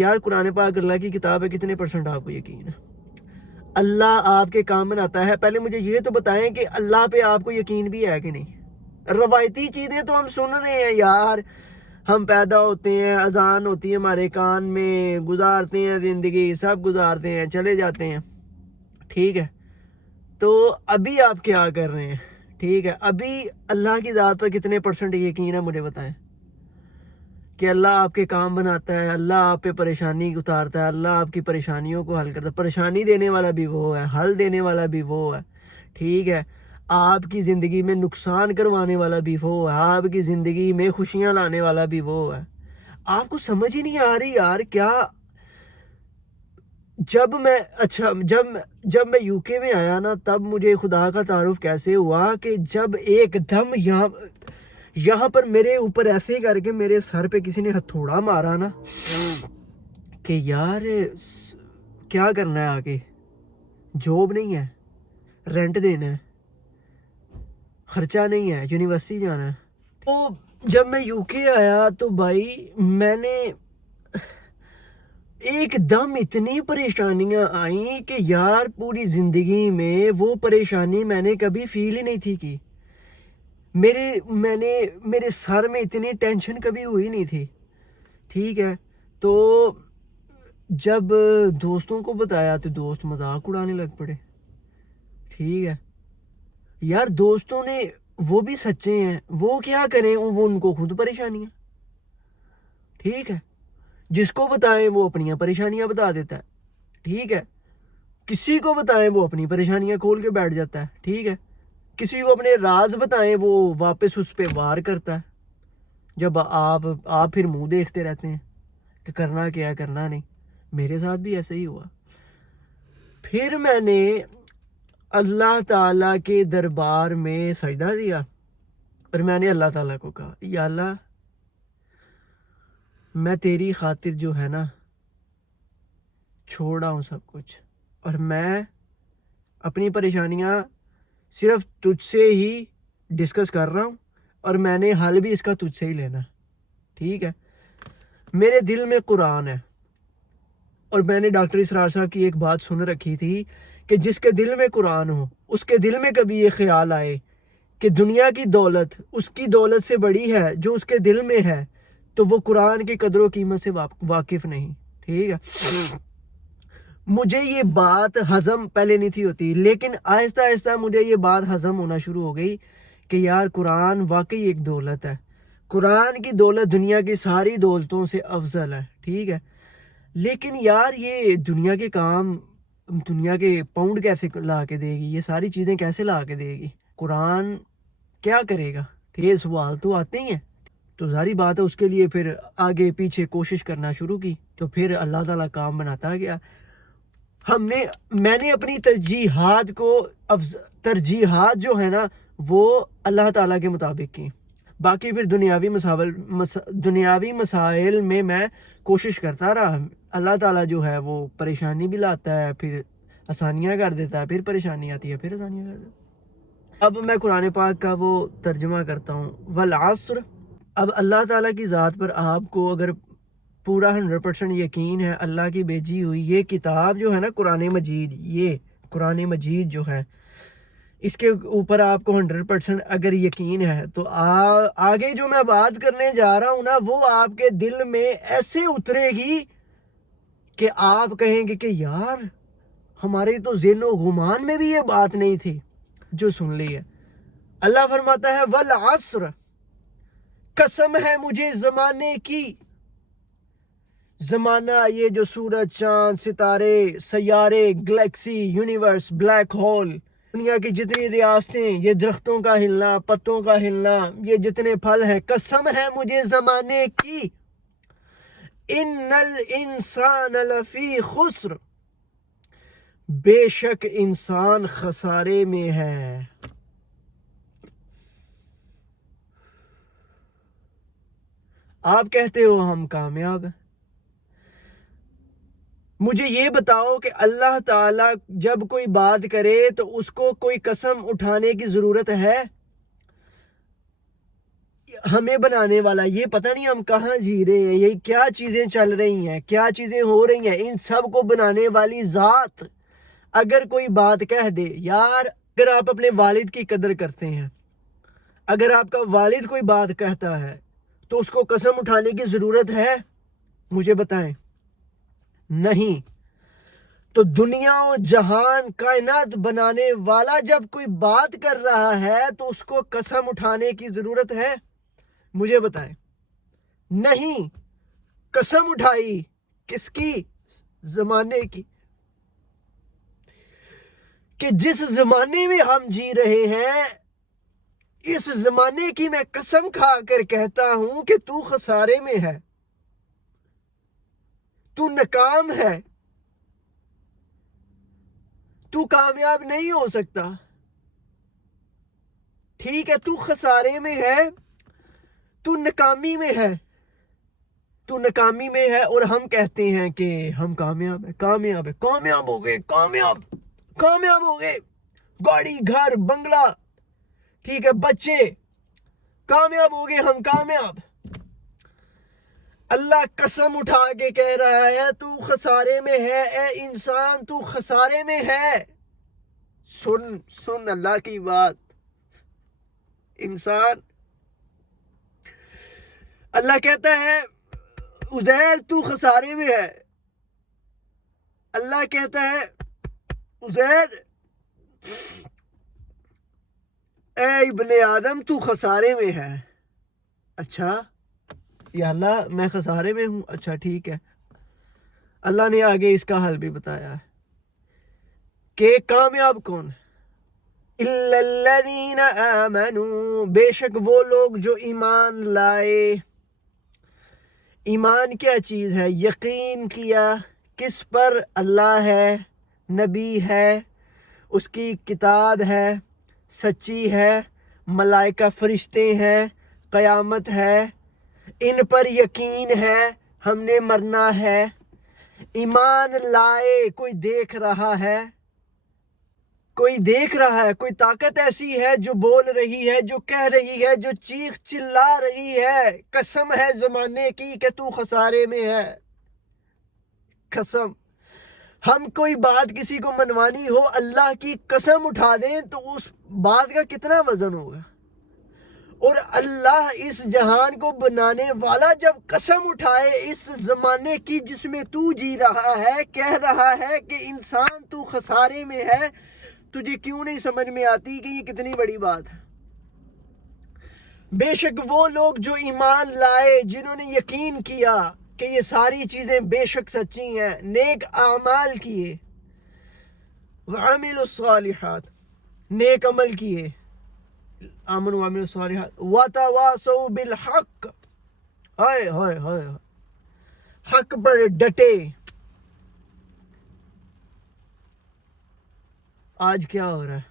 یار قرآن پاک اللہ کی کتاب ہے، کتنے پرسنٹ آپ کو یقین ہے اللہ آپ کے کام بناتا ہے؟ پہلے مجھے یہ تو بتائیں کہ اللہ پہ آپ کو یقین بھی ہے کہ نہیں؟ روایتی چیزیں تو ہم سن رہے ہیں یار، ہم پیدا ہوتے ہیں، اذان ہوتی ہے ہمارے کان میں، گزارتے ہیں زندگی، سب گزارتے ہیں، چلے جاتے ہیں، ٹھیک ہے؟ تو ابھی آپ کیا کر رہے ہیں؟ ٹھیک ہے، ابھی اللہ کی ذات پر کتنے پرسنٹ یقین ہے مجھے بتائیں کہ اللہ آپ کے کام بناتا ہے، اللہ آپ پہ پریشانی اتارتا ہے، اللہ آپ کی پریشانیوں کو حل کرتا ہے۔ پریشانی دینے والا بھی وہ ہے، حل دینے والا بھی وہ ہے، ٹھیک ہے؟ آپ کی زندگی میں نقصان کروانے والا بھی وہ ہے، آپ کی زندگی میں خوشیاں لانے والا بھی وہ ہے۔ آپ کو سمجھ ہی نہیں آ رہی یار کیا؟ جب میں یو کے میں آیا نا، تب مجھے خدا کا تعارف کیسے ہوا کہ جب ایک دم یہاں پر میرے اوپر ایسے کر کے میرے سر پہ کسی نے ہتھوڑا مارا نا کہ یار کیا کرنا ہے آگے، جاب نہیں ہے، رینٹ دینا ہے، خرچہ نہیں ہے، یونیورسٹی جانا ہے۔ تو جب میں یو کے آیا تو بھائی میں نے ایک دم اتنی پریشانیاں آئیں کہ یار پوری زندگی میں وہ پریشانی میں نے کبھی فیل ہی نہیں تھی کی۔ میرے سر میں اتنی ٹینشن کبھی ہوئی نہیں تھی، ٹھیک ہے؟ تو جب دوستوں کو بتایا تو دوست مذاق اڑانے لگ پڑے، ٹھیک ہے؟ یار دوستوں نے، وہ بھی سچے ہیں، وہ کیا کریں، وہ ان کو خود پریشانیاں، ٹھیک ہے؟ جس کو بتائیں وہ اپنی پریشانیاں بتا دیتا ہے، ٹھیک ہے؟ کسی کو بتائیں وہ اپنی پریشانیاں کھول کے بیٹھ جاتا ہے، ٹھیک ہے؟ کسی کو اپنے راز بتائیں وہ واپس اس پہ وار کرتا ہے، جب آپ پھر منہ دیکھتے رہتے ہیں کہ کرنا کیا کرنا نہیں۔ میرے ساتھ بھی ایسا ہی ہوا۔ پھر میں نے اللہ تعالیٰ کے دربار میں سجدہ دیا اور میں نے اللہ تعالیٰ کو کہا یا اللہ میں تیری خاطر جو ہے نا چھوڑا ہوں سب کچھ، اور میں اپنی پریشانیاں صرف تجھ سے ہی ڈسکس کر رہا ہوں، اور میں نے حل بھی اس کا تجھ سے ہی لینا، ٹھیک ہے؟ میرے دل میں قرآن ہے، اور میں نے ڈاکٹر اسرار صاحب کی ایک بات سن رکھی تھی کہ جس کے دل میں قرآن ہو اس کے دل میں کبھی یہ خیال آئے کہ دنیا کی دولت اس کی دولت سے بڑی ہے جو اس کے دل میں ہے، تو وہ قرآن کی قدر و قیمت سے واقف نہیں، ٹھیک ہے؟ مجھے یہ بات ہضم پہلے نہیں تھی ہوتی، لیکن آہستہ آہستہ مجھے یہ بات ہضم ہونا شروع ہو گئی کہ یار قرآن واقعی ایک دولت ہے، قرآن کی دولت دنیا کی ساری دولتوں سے افضل ہے، ٹھیک ہے؟ لیکن یار یہ دنیا کے کام، دنیا کے پاؤنڈ کیسے لا کے دے گی، یہ ساری چیزیں کیسے لا کے دے گی، قرآن کیا کرے گا؟ یہ سوال تو آتے ہی ہیں۔ تو ظاہری بات ہے اس کے لیے پھر آگے پیچھے کوشش کرنا شروع کی، تو پھر اللہ تعالیٰ کام بناتا گیا۔ میں نے اپنی ترجیحات جو ہے نا وہ اللہ تعالیٰ کے مطابق کی، باقی پھر دنیاوی مسائل میں کوشش کرتا رہا۔ اللہ تعالیٰ جو ہے وہ پریشانی بھی لاتا ہے، پھر آسانیاں کر دیتا ہے، پھر پریشانی آتی ہے، پھر آسانیاں کر دیتا ہے۔ اب میں قرآن پاک کا وہ ترجمہ کرتا ہوں، والعصر۔ اب اللہ تعالیٰ کی ذات پر آپ کو اگر پورا 100% یقین ہے، اللہ کی بھیجی ہوئی یہ کتاب جو ہے نا قرآن مجید، یہ قرآن مجید جو ہے اس کے اوپر آپ کو 100% اگر یقین ہے، تو آگے جو میں بات کرنے جا رہا ہوں نا وہ آپ کے دل میں ایسے اترے گی کہ آپ کہیں گے کہ یار ہمارے تو ذہن و گمان میں بھی یہ بات نہیں تھی جو سن لی ہے۔ اللہ فرماتا ہے والعصر، قسم ہے مجھے زمانے کی۔ زمانہ یہ جو سورج، چاند، ستارے، سیارے، گلیکسی، یونیورس، بلیک ہول، دنیا کی جتنی ریاستیں، یہ درختوں کا ہلنا، پتوں کا ہلنا، یہ جتنے پھل ہیں، قسم ہے مجھے زمانے کی۔ ان الانسان لفی خسر، بے شک انسان خسارے میں ہے۔ آپ کہتے ہو ہم کامیاب ہیں، مجھے یہ بتاؤ کہ اللہ تعالیٰ جب کوئی بات کرے تو اس کو کوئی قسم اٹھانے کی ضرورت ہے؟ ہمیں بنانے والا، یہ پتہ نہیں ہم کہاں جی رہے ہیں، یہ کیا چیزیں چل رہی ہیں، کیا چیزیں ہو رہی ہیں، ان سب کو بنانے والی ذات اگر کوئی بات کہہ دے، یار اگر آپ اپنے والد کی قدر کرتے ہیں، اگر آپ کا والد کوئی بات کہتا ہے تو اس کو قسم اٹھانے کی ضرورت ہے؟ مجھے بتائیں، نہیں۔ تو دنیا و جہان کائنات بنانے والا جب کوئی بات کر رہا ہے تو اس کو قسم اٹھانے کی ضرورت ہے؟ مجھے بتائیں، نہیں۔ قسم اٹھائی کس کی؟ زمانے کی، کہ جس زمانے میں ہم جی رہے ہیں، اس زمانے کی میں قسم کھا کر کہتا ہوں کہ تو خسارے میں ہے، تو ناکام ہے، تو کامیاب نہیں ہو سکتا، ٹھیک ہے؟ تو خسارے میں ہے، تو ناکامی میں ہے، تو ناکامی میں ہے، اور ہم کہتے ہیں کہ ہم کامیاب ہیں، کامیاب ہے، کامیاب ہو گئے، کامیاب ہو گئے، گاڑی، گھر، بنگلہ، ٹھیک ہے، بچے، کامیاب ہو گئے، ہم کامیاب۔ اللہ قسم اٹھا کے کہہ رہا ہے تو خسارے میں ہے، اے انسان تو خسارے میں ہے۔ سن اللہ کی بات انسان۔ اللہ کہتا ہے عزیر تو خسارے میں ہے، اللہ کہتا ہے عزیر اے ابن آدم تو خسارے میں ہے۔ اچھا یا اللہ میں خسارے میں ہوں؟ اچھا ٹھیک ہے۔ اللہ نے آگے اس کا حل بھی بتایا ہے کہ کامیاب کون ہے؟ اِلَّا الَّذِينَ آمَنُوا، بے شک وہ لوگ جو ایمان لائے۔ ایمان کیا چیز ہے؟ یقین کیا کس پر؟ اللہ ہے، نبی ہے، اس کی کتاب ہے، سچی ہے، ملائکہ فرشتے ہیں، قیامت ہے، ان پر یقین ہے، ہم نے مرنا ہے۔ ایمان لائے، کوئی دیکھ رہا ہے، کوئی دیکھ رہا ہے، کوئی طاقت ایسی ہے جو بول رہی ہے، جو کہہ رہی ہے، جو چیخ چلا رہی ہے، قسم ہے زمانے کی کہ تو خسارے میں ہے، قسم۔ ہم کوئی بات کسی کو منوانی ہو، اللہ کی قسم اٹھا دیں تو اس بات کا کتنا وزن ہوگا؟ اور اللہ اس جہان کو بنانے والا جب قسم اٹھائے اس زمانے کی جس میں تو جی رہا ہے، کہہ رہا ہے کہ انسان تو خسارے میں ہے، تجھے کیوں نہیں سمجھ میں آتی کہ یہ کتنی بڑی بات ہے؟ بے شک وہ لوگ جو ایمان لائے، جنہوں نے یقین کیا کہ یہ ساری چیزیں بے شک سچی ہیں، نیک اعمال کیے، وعملوا الصالحات، نیک عمل کیے، آمنوا وعملوا الصالحات، وتواصوا بالحق، ہائے ہائے ہائے، حق پر ڈٹے۔ آج کیا ہو رہا ہے؟